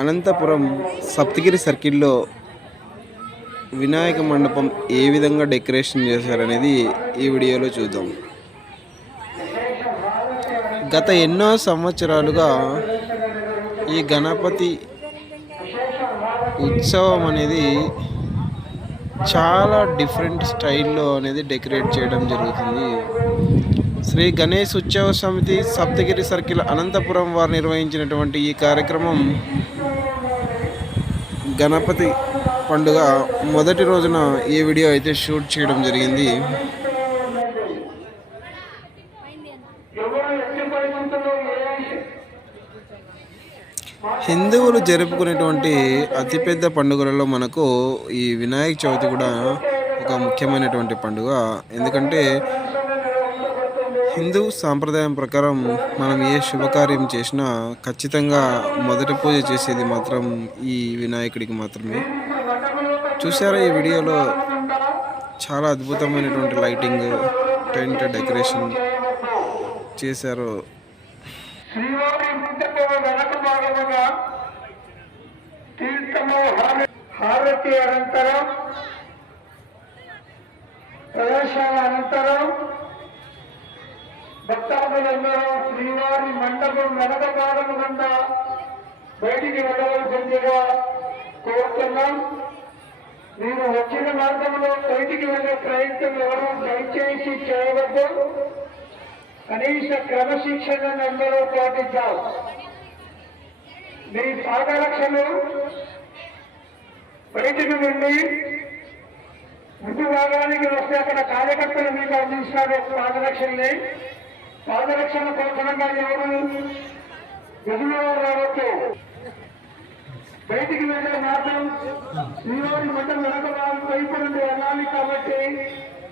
అనంతపురం సప్తగిరి సర్కిల్లో వినాయక మండపం ఏ విధంగా డెకరేషన్ చేశారనేది ఈ వీడియోలో చూద్దాం. గత ఎన్నో సంవత్సరాలుగా ఈ గణపతి ఉత్సవం అనేది చాలా డిఫరెంట్ స్టైల్లో అనేది డెకరేట్ చేయడం జరుగుతుంది. శ్రీ గణేష్ ఉత్సవ సమితి సప్తగిరి సర్కిల్ అనంతపురం వారు నిర్వహించినటువంటి ఈ కార్యక్రమం గణపతి పండుగ మొదటి రోజున ఈ వీడియో అయితే షూట్ చేయడం జరిగింది. హిందువులు జరుపుకునేటువంటి అతిపెద్ద పండుగలలో మనకు ఈ వినాయక చవితి కూడా ఒక ముఖ్యమైనటువంటి పండుగ. ఎందుకంటే హిందూ సాంప్రదాయం ప్రకారం మనం ఏ శుభకార్యం చేసినా ఖచ్చితంగా మొదటి పూజ చేసేది మాత్రం ఈ వినాయకుడికి మాత్రమే. చూసారా ఈ వీడియోలో? చాలా అద్భుతమైనటువంటి లైటింగ్ టెంట్ డెకరేషన్ చేశారు. హారతి అనంతరం ప్రదర్శన అనంతరం భక్తాదులందరూ శ్రీవారి మండపం వెనక కాలం కింద బయటికి వెళ్ళవలసిందిగా కోరుతున్నాం. నేను వచ్చిన మార్గంలో బయటికి వెళ్ళే ప్రయత్నం ఎవరు దయచేసి చేయవద్దు. కనీస క్రమశిక్షణను అందరూ పాటిద్దాం. మీ పాదరక్షలు బయటికి వెళ్ళి ముందు భాగానికి వస్తే అక్కడ కార్యకర్తలు మీకు అందిస్తారు పాదరక్షల్ని. పాదరక్షణ కోసంగా ఎవరు గదిలో రావద్దు బయటికి వెళ్ళే మార్గం శ్రీవారి మండలం వెనక వైపు నుండి వెళ్ళాలి కాబట్టి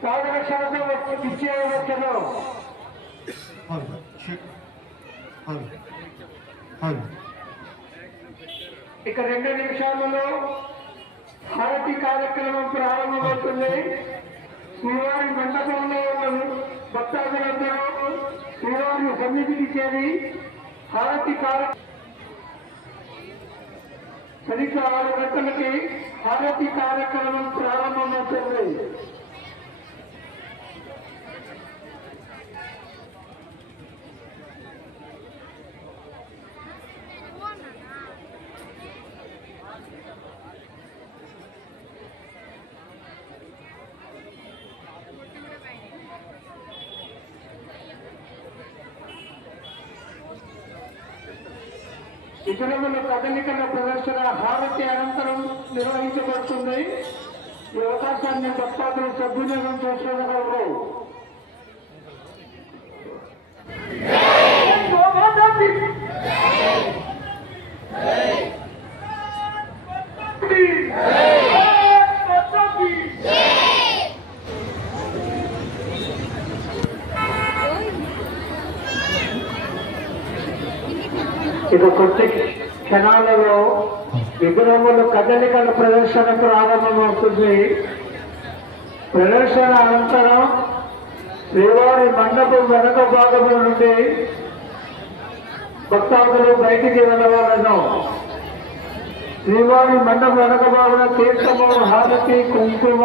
పాదరక్షణతో ఇచ్చేయవచ్చును ఇక రెండు నిమిషాలలో హారతి కార్యక్రమం ప్రారంభమవుతుంది. శ్రీవారి మండపంలో ఉన్న భక్తాదులందరూ శ్రీవారి సన్నిధికి చేరి హారతి కార్య సరిగ్గా ఆరు గంటలకి హారతి కార్యక్రమం ప్రారంభమవుతుంది. విగ్రహముల కదలికల ప్రదర్శన హారతి అనంతరం నిర్వహించబడుతుంది. ఈ అవకాశాన్ని భక్తాదులు సద్వినియోగం చేసుకోగలరు. ఇది కొద్ది క్షణాలలో విగ్రహములు కదలికల ప్రదర్శన ప్రారంభమవుతుంది. ప్రదర్శన అనంతరం శ్రీవారి మండపం వెనక భాగంలో నుండి భక్తాదులు బయటికి వెళ్ళవాలను. శ్రీవారి మండపం వెనక భాగం తీర్థము హారతి కుంకుమ